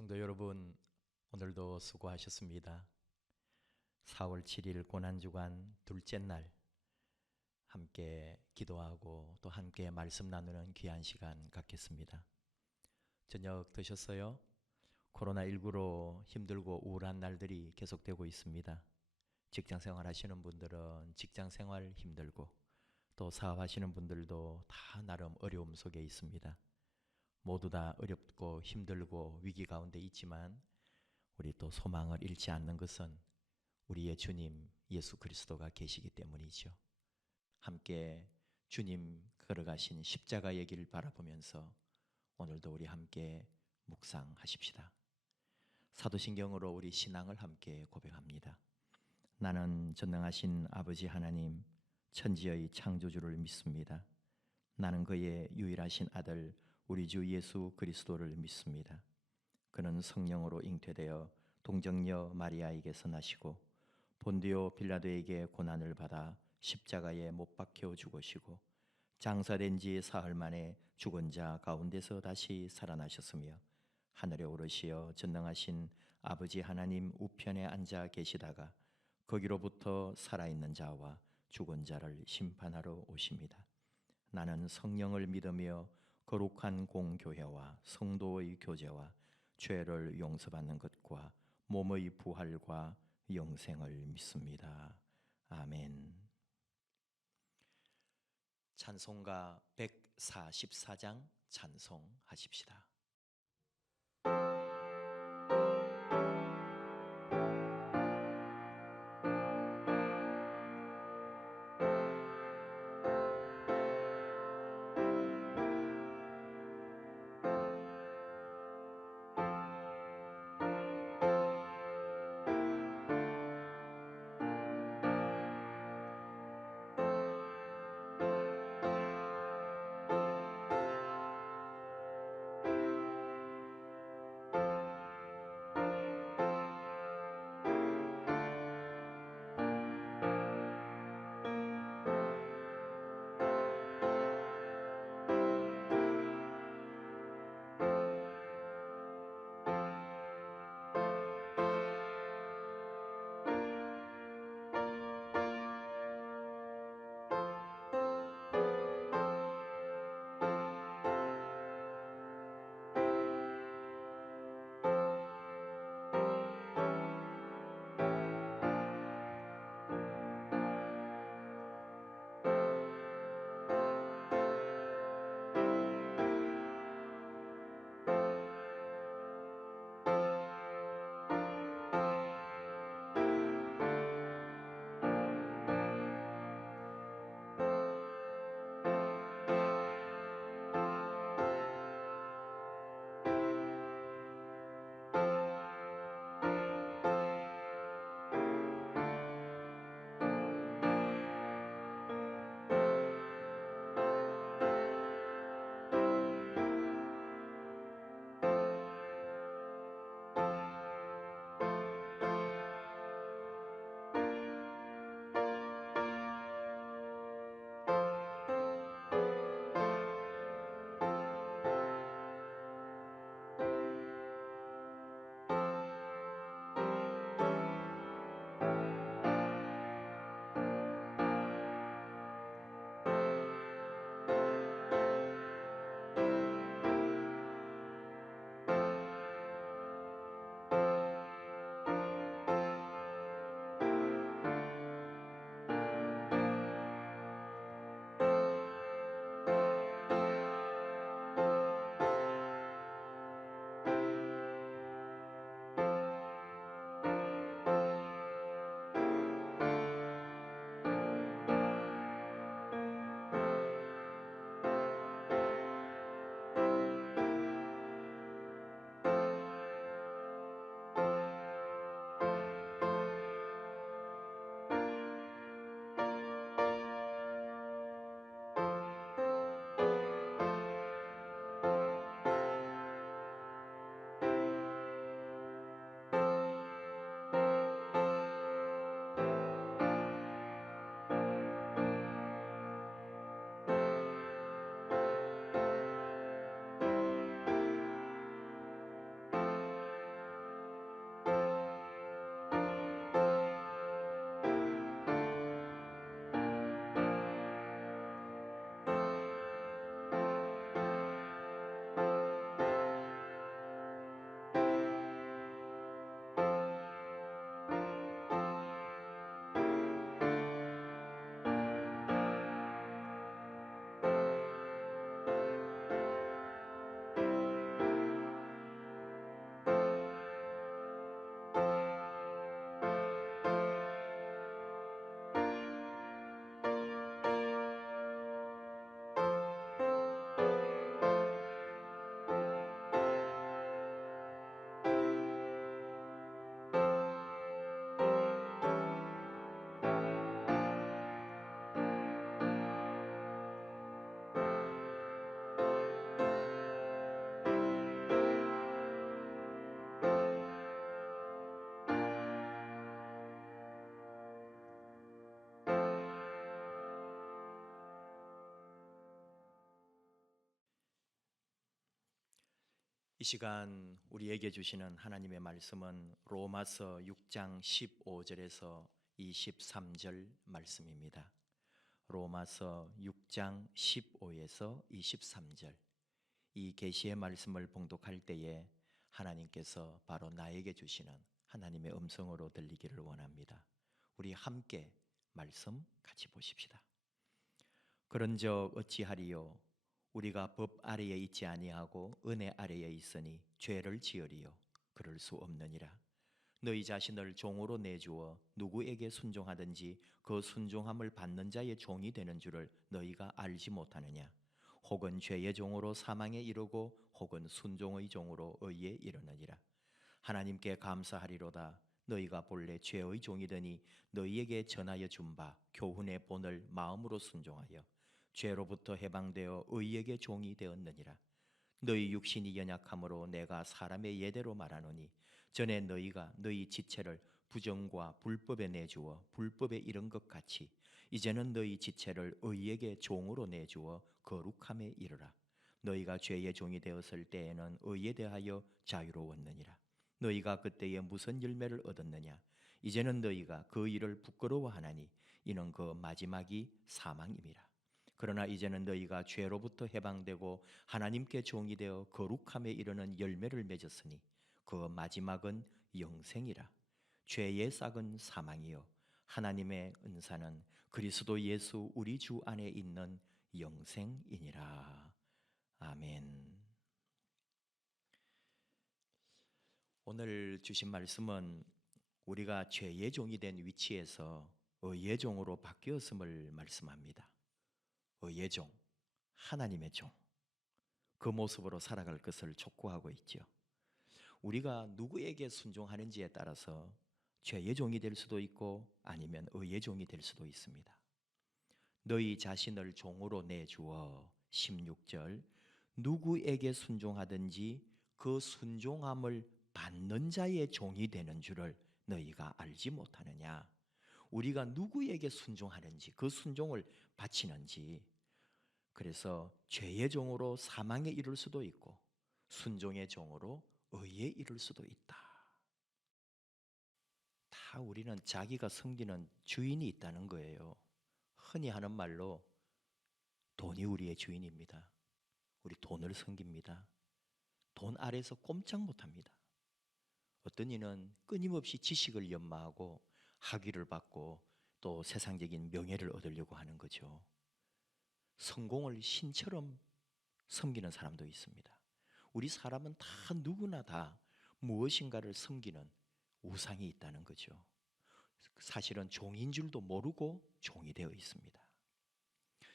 성도 여러분, 오늘도 수고하셨습니다. 4월 7일 고난주간 둘째 날 함께 기도하고 또 함께 말씀 나누는 귀한 시간 갖겠습니다. 저녁 드셨어요? 코로나19로 힘들고 우울한 날들이 계속되고 있습니다. 직장생활 하시는 분들은 직장생활 힘들고 또 사업하시는 분들도 다 나름 어려움 속에 있습니다. 모두 다 어렵고 힘들고 위기 가운데 있지만 우리 또 소망을 잃지 않는 것은 우리의 주님 예수 그리스도가 계시기 때문이죠. 함께 주님 걸어가신 십자가의 길을 바라보면서 오늘도 우리 함께 묵상하십시다. 사도신경으로 우리 신앙을 함께 고백합니다. 나는 전능하신 아버지 하나님 천지의 창조주를 믿습니다. 나는 그의 유일하신 아들 우리 주 예수 그리스도를 믿습니다. 그는 성령으로 잉태되어 동정녀 마리아에게서 나시고 본디오 빌라도에게 고난을 받아 십자가에 못 박혀 죽으시고 장사된 지 사흘 만에 죽은 자 가운데서 다시 살아나셨으며 하늘에 오르시어 전능하신 아버지 하나님 우편에 앉아 계시다가 거기로부터 살아있는 자와 죽은 자를 심판하러 오십니다. 나는 성령을 믿으며 거룩한 공교회와 성도의 교제와 죄를 용서받는 것과 몸의 부활과 영생을 믿습니다. 아멘. 찬송가 144장 찬송하십시다. 이 시간 우리에게 주시는 하나님의 말씀은 로마서 6장 15절에서 23절 말씀입니다. 로마서 6장 15에서 23절. 이 계시의 말씀을 봉독할 때에 하나님께서 바로 나에게 주시는 하나님의 음성으로 들리기를 원합니다. 우리 함께 말씀 같이 보십시다. 그런즉 어찌하리요? 우리가 법 아래에 있지 아니하고 은혜 아래에 있으니 죄를 지으리요? 그럴 수 없느니라. 너희 자신을 종으로 내주어 누구에게 순종하든지 그 순종함을 받는 자의 종이 되는 줄을 너희가 알지 못하느냐? 혹은 죄의 종으로 사망에 이르고 혹은 순종의 종으로 의에 이르느니라. 하나님께 감사하리로다. 너희가 본래 죄의 종이더니 너희에게 전하여 준 바 교훈의 본을 마음으로 순종하여 죄로부터 해방되어 의에게 종이 되었느니라. 너희 육신이 연약함으로 내가 사람의 예대로 말하노니 전에 너희가 너희 지체를 부정과 불법에 내주어 불법에 이른 것 같이 이제는 너희 지체를 의에게 종으로 내주어 거룩함에 이르라. 너희가 죄의 종이 되었을 때에는 의에 대하여 자유로웠느니라. 너희가 그때에 무슨 열매를 얻었느냐? 이제는 너희가 그 일을 부끄러워하나니 이는 그 마지막이 사망임이라. 그러나 이제는 너희가 죄로부터 해방되고 하나님께 종이 되어 거룩함에 이르는 열매를 맺었으니 그 마지막은 영생이라. 죄의 싹은 사망이요 하나님의 은사는 그리스도 예수 우리 주 안에 있는 영생이니라. 아멘. 오늘 주신 말씀은 우리가 죄의 종이 된 위치에서 의의 종으로 바뀌었음을 말씀합니다. 의의 종, 하나님의 종, 그 모습으로 살아갈 것을 촉구하고 있죠. 우리가 누구에게 순종하는지에 따라서 죄의 종이 될 수도 있고 아니면 의의 종이 될 수도 있습니다. 너희 자신을 종으로 내주어 16절 누구에게 순종하든지 그 순종함을 받는 자의 종이 되는 줄을 너희가 알지 못하느냐. 우리가 누구에게 순종하는지 그 순종을 바치는지. 그래서 죄의 종으로 사망에 이를 수도 있고 순종의 종으로 의에 이를 수도 있다. 다 우리는 자기가 섬기는 주인이 있다는 거예요. 흔히 하는 말로 돈이 우리의 주인입니다. 우리 돈을 섬깁니다. 돈 아래서 꼼짝 못합니다. 어떤 이는 끊임없이 지식을 연마하고 학위를 받고 또 세상적인 명예를 얻으려고 하는 거죠. 성공을 신처럼 섬기는 사람도 있습니다. 우리 사람은 다 누구나 다 무엇인가를 섬기는 우상이 있다는 거죠. 사실은 종인 줄도 모르고 종이 되어 있습니다.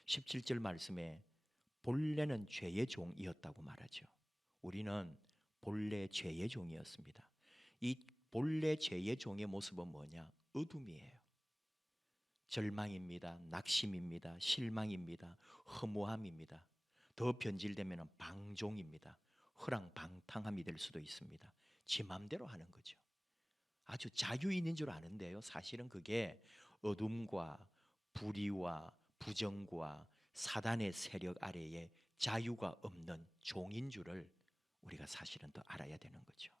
17절 말씀에 본래는 죄의 종이었다고 말하죠. 우리는 본래 죄의 종이었습니다. 이 본래 죄의 종의 모습은 뭐냐? 어둠이에요. 절망입니다. 낙심입니다. 실망입니다. 허무함입니다. 더 변질되면 방종입니다. 허랑방탕함이 될 수도 있습니다. 지 맘대로 하는 거죠. 아주 자유 있는 줄 아는데요. 사실은 그게 어둠과 불의와 부정과 사단의 세력 아래에 자유가 없는 종인 줄을 우리가 사실은 더 알아야 되는 거죠.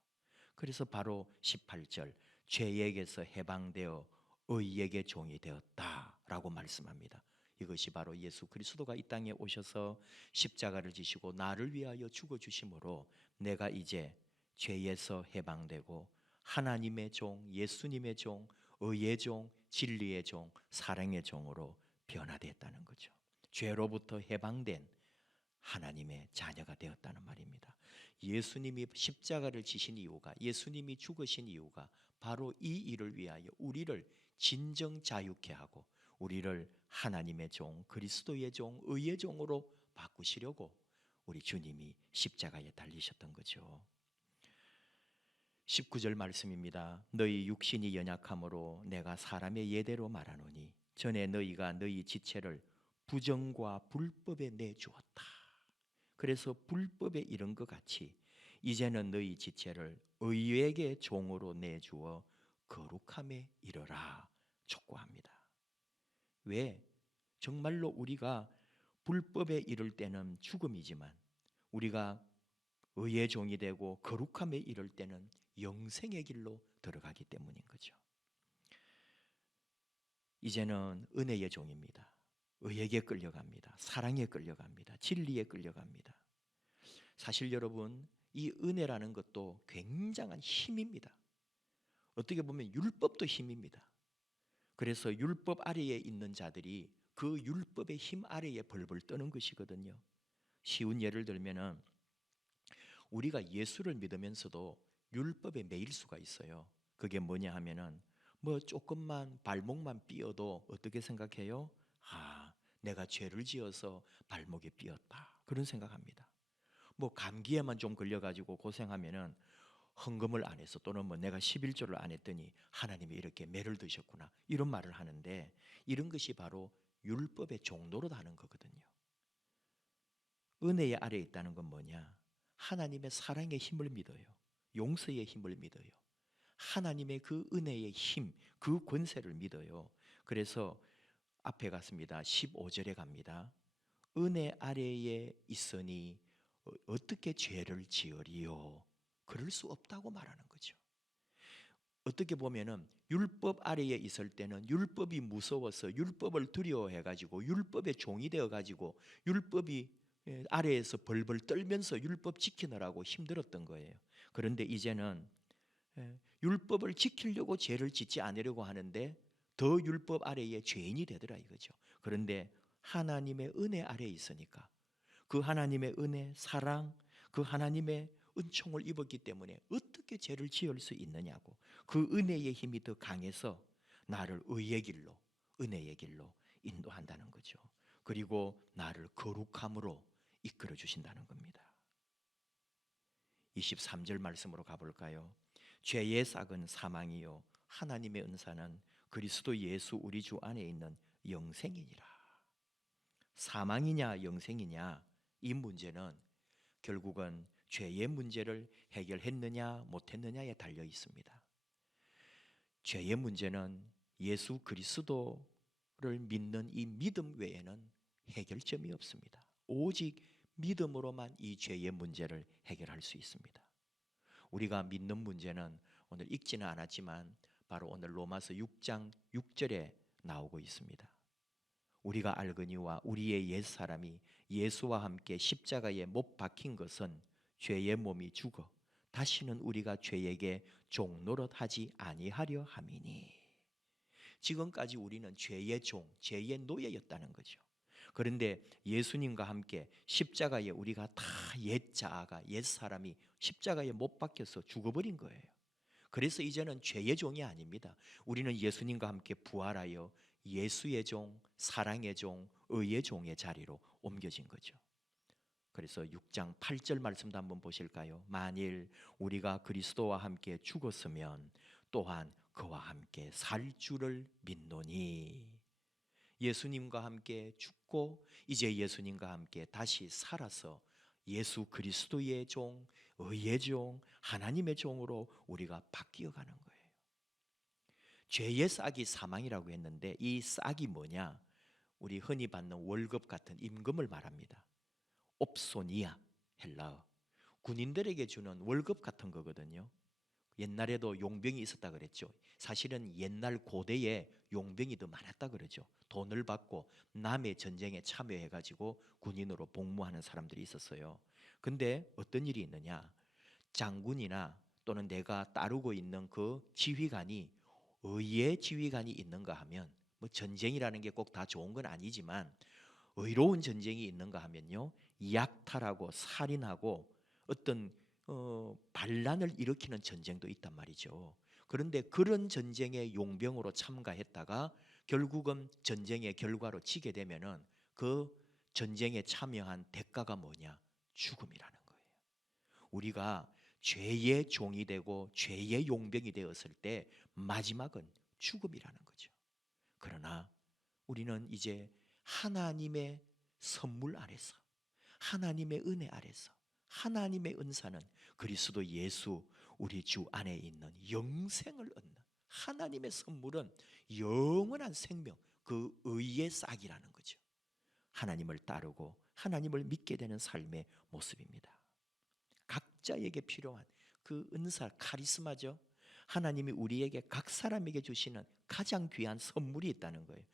그래서 바로 18절 죄에게서 해방되어 의에게 종이 되었다라고 말씀합니다. 이것이 바로 예수 그리스도가 이 땅에 오셔서 십자가를 지시고 나를 위하여 죽어주심으로 내가 이제 죄에서 해방되고 하나님의 종, 예수님의 종, 의의 종, 진리의 종, 사랑의 종으로 변화됐다는 거죠. 죄로부터 해방된 하나님의 자녀가 되었다는 말입니다. 예수님이 십자가를 지신 이유가, 예수님이 죽으신 이유가 바로 이 일을 위하여 우리를 진정 자유케 하고 우리를 하나님의 종, 그리스도의 종, 의의 종으로 바꾸시려고 우리 주님이 십자가에 달리셨던 거죠. 19절 말씀입니다. 너희 육신이 연약함으로 내가 사람의 예대로 말하노니 전에 너희가 너희 지체를 부정과 불법에 내주었다. 그래서 불법에 이른 것 같이 이제는 너희 지체를 의에게 종으로 내주어 거룩함에 이르라 촉구합니다. 왜? 정말로 우리가 불법에 이를 때는 죽음이지만 우리가 의의 종이 되고 거룩함에 이를 때는 영생의 길로 들어가기 때문인 거죠. 이제는 은혜의 종입니다. 의에게 끌려갑니다. 사랑에 끌려갑니다. 진리에 끌려갑니다. 사실 여러분, 이 은혜라는 것도 굉장한 힘입니다. 어떻게 보면 율법도 힘입니다. 그래서 율법 아래에 있는 자들이 그 율법의 힘 아래에 벌벌 떠는 것이거든요. 쉬운 예를 들면은 우리가 예수를 믿으면서도 율법에 매일 수가 있어요. 그게 뭐냐 하면은 뭐 조금만 발목만 삐어도 어떻게 생각해요? 아, 내가 죄를 지어서 발목에 삐었다. 그런 생각합니다. 뭐 감기에만 좀 걸려가지고 고생하면은 헌금을 안 해서 또는 뭐 내가 11조를 안 했더니 하나님이 이렇게 매를 드셨구나 이런 말을 하는데 이런 것이 바로 율법의 종노릇 하는 거거든요. 은혜의 아래에 있다는 건 뭐냐? 하나님의 사랑의 힘을 믿어요. 용서의 힘을 믿어요. 하나님의 그 은혜의 힘, 그 권세를 믿어요. 그래서 앞에 갔습니다. 15절에 갑니다. 은혜 아래에 있으니 어떻게 죄를 지으리요? 그럴 수 없다고 말하는 거죠. 어떻게 보면은 율법 아래에 있을 때는 율법이 무서워서 율법을 두려워해 가지고 율법의 종이 되어 가지고 율법이 아래에서 벌벌 떨면서 율법 지키느라고 힘들었던 거예요. 그런데 이제는 율법을 지키려고 죄를 짓지 않으려고 하는데 더 율법 아래에 죄인이 되더라 이거죠. 그런데 하나님의 은혜 아래에 있으니까 그 하나님의 은혜, 사랑, 그 하나님의 은총을 입었기 때문에 어떻게 죄를 지을 수 있느냐고 그 은혜의 힘이 더 강해서 나를 의의 길로, 은혜의 길로 인도한다는 거죠. 그리고 나를 거룩함으로 이끌어 주신다는 겁니다. 23절 말씀으로 가볼까요? 죄의 싹은 사망이요 하나님의 은사는 그리스도 예수 우리 주 안에 있는 영생이니라. 사망이냐 영생이냐 이 문제는 결국은 죄의 문제를 해결했느냐 못했느냐에 달려 있습니다. 죄의 문제는 예수 그리스도를 믿는 이 믿음 외에는 해결점이 없습니다. 오직 믿음으로만 이 죄의 문제를 해결할 수 있습니다. 우리가 믿는 문제는 오늘 읽지는 않았지만 바로 오늘 로마서 6장 6절에 나오고 있습니다. 우리가 알거니와 우리의 옛사람이 예수와 함께 십자가에 못 박힌 것은 죄의 몸이 죽어 다시는 우리가 죄에게 종노릇하지 아니하려 함이니. 지금까지 우리는 죄의 종, 죄의 노예였다는 거죠. 그런데 예수님과 함께 십자가에 우리가 다 옛자아가 옛사람이 십자가에 못 박혀서 죽어버린 거예요. 그래서 이제는 죄의 종이 아닙니다. 우리는 예수님과 함께 부활하여 예수의 종, 사랑의 종, 의의 종의 자리로 옮겨진 거죠. 그래서 6장 8절 말씀도 한번 보실까요? 만일 우리가 그리스도와 함께 죽었으면 또한 그와 함께 살 줄을 믿노니. 예수님과 함께 죽고 이제 예수님과 함께 다시 살아서 예수 그리스도의 종, 의의 종, 하나님의 종으로 우리가 바뀌어가는 거예요. 죄의 싹이 사망이라고 했는데 이 싹이 뭐냐? 우리 흔히 받는 월급 같은 임금을 말합니다. 옵소니아, 헬라어. 군인들에게 주는 월급 같은 거거든요. 옛날에도 용병이 있었다 그랬죠. 사실은 옛날 고대에 용병이 더 많았다 그러죠. 돈을 받고 남의 전쟁에 참여해 가지고 군인으로 복무하는 사람들이 있었어요. 근데 어떤 일이 있느냐? 장군이나 또는 내가 따르고 있는 그 지휘관이 의의 지휘관이 있는가 하면 뭐 전쟁이라는 게 꼭 다 좋은 건 아니지만 의로운 전쟁이 있는가 하면요. 약탈하고 살인하고 어떤 반란을 일으키는 전쟁도 있단 말이죠. 그런데 그런 전쟁에 용병으로 참가했다가 결국은 전쟁의 결과로 지게 되면은 그 전쟁에 참여한 대가가 뭐냐? 죽음이라는 거예요. 우리가 죄의 종이 되고 죄의 용병이 되었을 때 마지막은 죽음이라는 거죠. 그러나 우리는 이제 하나님의 선물 아래서 하나님의 은혜 아래서 하나님의 은사는 그리스도 예수 우리 주 안에 있는 영생을 얻는 하나님의 선물은 영원한 생명 그 의의 싹이라는 거죠. 하나님을 따르고 하나님을 믿게 되는 삶의 모습입니다. 각자에게 필요한 그 은사, 카리스마죠. 하나님이 우리에게 각 사람에게 주시는 가장 귀한 선물이 있다는 거예요.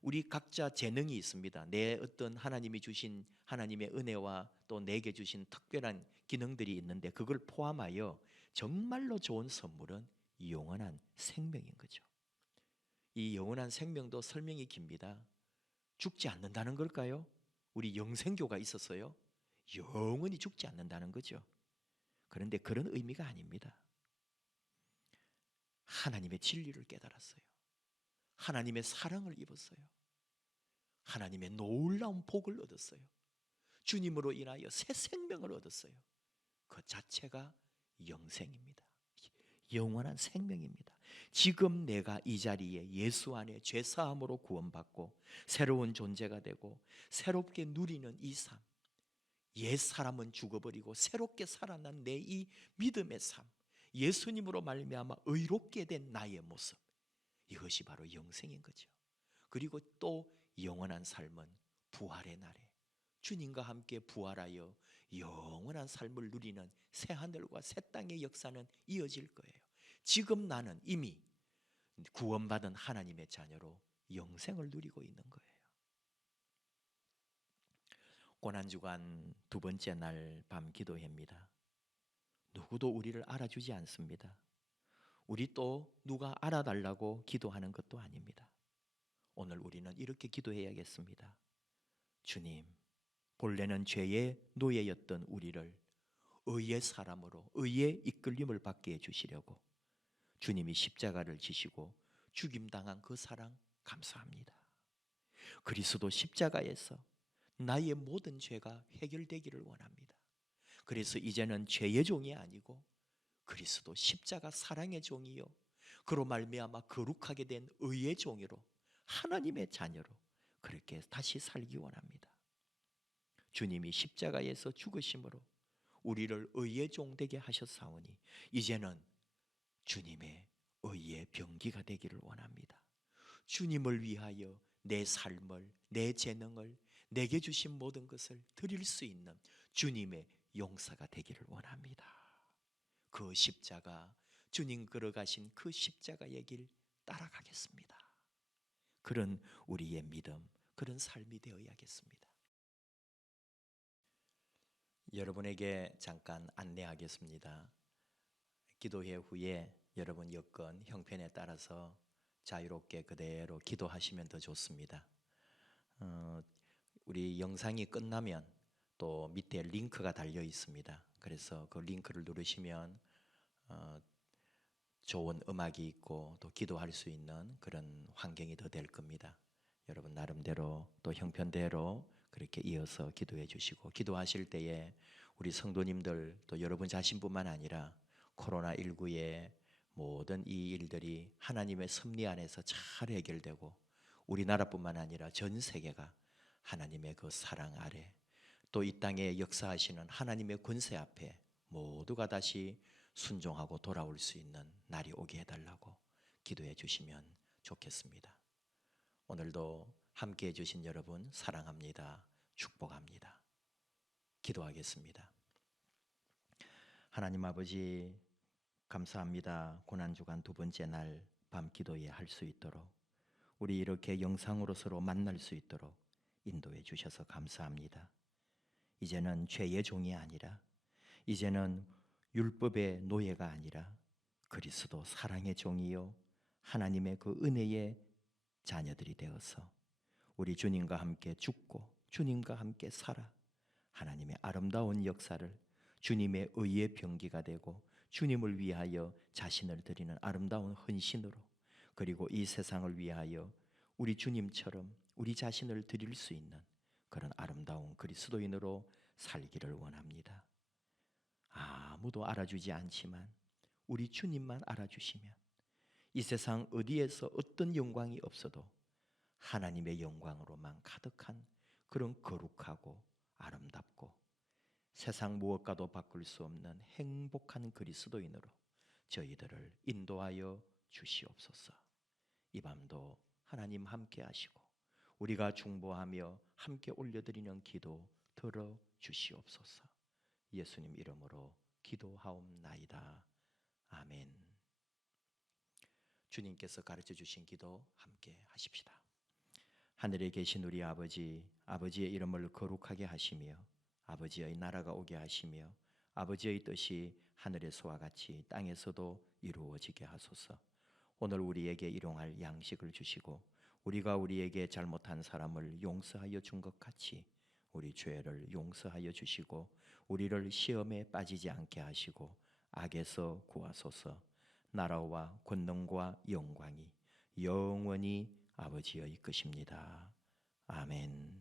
우리 각자 재능이 있습니다. 내 어떤 하나님이 주신 하나님의 은혜와 또 내게 주신 특별한 기능들이 있는데 그걸 포함하여 정말로 좋은 선물은 영원한 생명인 거죠. 이 영원한 생명도 설명이 깁니다. 죽지 않는다는 걸까요? 우리 영생교가 있었어요. 영원히 죽지 않는다는 거죠. 그런데 그런 의미가 아닙니다. 하나님의 진리를 깨달았어요. 하나님의 사랑을 입었어요. 하나님의 놀라운 복을 얻었어요. 주님으로 인하여 새 생명을 얻었어요. 그 자체가 영생입니다. 영원한 생명입니다. 지금 내가 이 자리에 예수 안에 죄사함으로 구원받고 새로운 존재가 되고 새롭게 누리는 이 삶, 옛 사람은 죽어버리고 새롭게 살아난 내 이 믿음의 삶, 예수님으로 말미암아 의롭게 된 나의 모습, 이것이 바로 영생인 거죠. 그리고 또 영원한 삶은 부활의 날에 주님과 함께 부활하여 영원한 삶을 누리는 새 하늘과 새 땅의 역사는 이어질 거예요. 지금 나는 이미 구원받은 하나님의 자녀로 영생을 누리고 있는 거예요. 고난주간 두 번째 날 밤 기도회입니다. 누구도 우리를 알아주지 않습니다. 우리 또 누가 알아달라고 기도하는 것도 아닙니다. 오늘 우리는 이렇게 기도해야겠습니다. 주님, 본래는 죄의 노예였던 우리를 의의 사람으로 의의 이끌림을 받게 해주시려고 주님이 십자가를 지시고 죽임당한 그 사랑 감사합니다. 그리스도 십자가에서 나의 모든 죄가 해결되기를 원합니다. 그래서 이제는 죄의 종이 아니고 그리스도 십자가 사랑의 종이요 그로 말미암아 거룩하게 된 의의 종이로 하나님의 자녀로 그렇게 다시 살기 원합니다. 주님이 십자가에서 죽으심으로 우리를 의의 종 되게 하셨사오니 이제는 주님의 의의 병기가 되기를 원합니다. 주님을 위하여 내 삶을, 내 재능을, 내게 주신 모든 것을 드릴 수 있는 주님의 용사가 되기를 원합니다. 그 십자가, 주님 걸어가신 그 십자가의 길 따라가겠습니다. 그런 우리의 믿음, 그런 삶이 되어야겠습니다. 여러분에게 잠깐 안내하겠습니다. 기도회 후에 여러분 여건, 형편에 따라서 자유롭게 그대로 기도하시면 더 좋습니다. 우리 영상이 끝나면 또 밑에 링크가 달려 있습니다. 그래서 그 링크를 누르시면 좋은 음악이 있고 또 기도할 수 있는 그런 환경이 더 될 겁니다. 여러분 나름대로 또 형편대로 그렇게 이어서 기도해 주시고 기도하실 때에 우리 성도님들 또 여러분 자신뿐만 아니라 코로나19의 모든 이 일들이 하나님의 섭리 안에서 잘 해결되고 우리나라뿐만 아니라 전 세계가 하나님의 그 사랑 아래 또 이 땅에 역사하시는 하나님의 권세 앞에 모두가 다시 순종하고 돌아올 수 있는 날이 오게 해달라고 기도해 주시면 좋겠습니다. 오늘도 함께 해주신 여러분 사랑합니다. 축복합니다. 기도하겠습니다. 하나님 아버지 감사합니다. 고난주간 두 번째 날 밤 기도에 할 수 있도록 우리 이렇게 영상으로 서로 만날 수 있도록 인도해 주셔서 감사합니다. 이제는 죄의 종이 아니라 이제는 율법의 노예가 아니라 그리스도 사랑의 종이요 하나님의 그 은혜의 자녀들이 되어서 우리 주님과 함께 죽고 주님과 함께 살아 하나님의 아름다운 역사를 주님의 의의 병기가 되고 주님을 위하여 자신을 드리는 아름다운 헌신으로 그리고 이 세상을 위하여 우리 주님처럼 우리 자신을 드릴 수 있는 그런 아름다운 그리스도인으로 살기를 원합니다. 아무도 알아주지 않지만 우리 주님만 알아주시면 이 세상 어디에서 어떤 영광이 없어도 하나님의 영광으로만 가득한 그런 거룩하고 아름답고 세상 무엇과도 바꿀 수 없는 행복한 그리스도인으로 저희들을 인도하여 주시옵소서. 이 밤도 하나님 함께 하시고 우리가 중보하며 함께 올려드리는 기도 들어 주시옵소서. 예수님 이름으로 기도하옵나이다. 아멘. 주님께서 가르쳐 주신 기도 함께 하십시다. 하늘에 계신 우리 아버지, 아버지의 이름을 거룩하게 하시며 아버지의 나라가 오게 하시며 아버지의 뜻이 하늘에서와 같이 땅에서도 이루어지게 하소서. 오늘 우리에게 일용할 양식을 주시고 우리가 우리에게 잘못한 사람을 용서하여 준 것 같이 우리 죄를 용서하여 주시고 우리를 시험에 빠지지 않게 하시고 악에서 구하소서. 나라와 권능과 영광이 영원히 아버지의 것입니다. 아멘.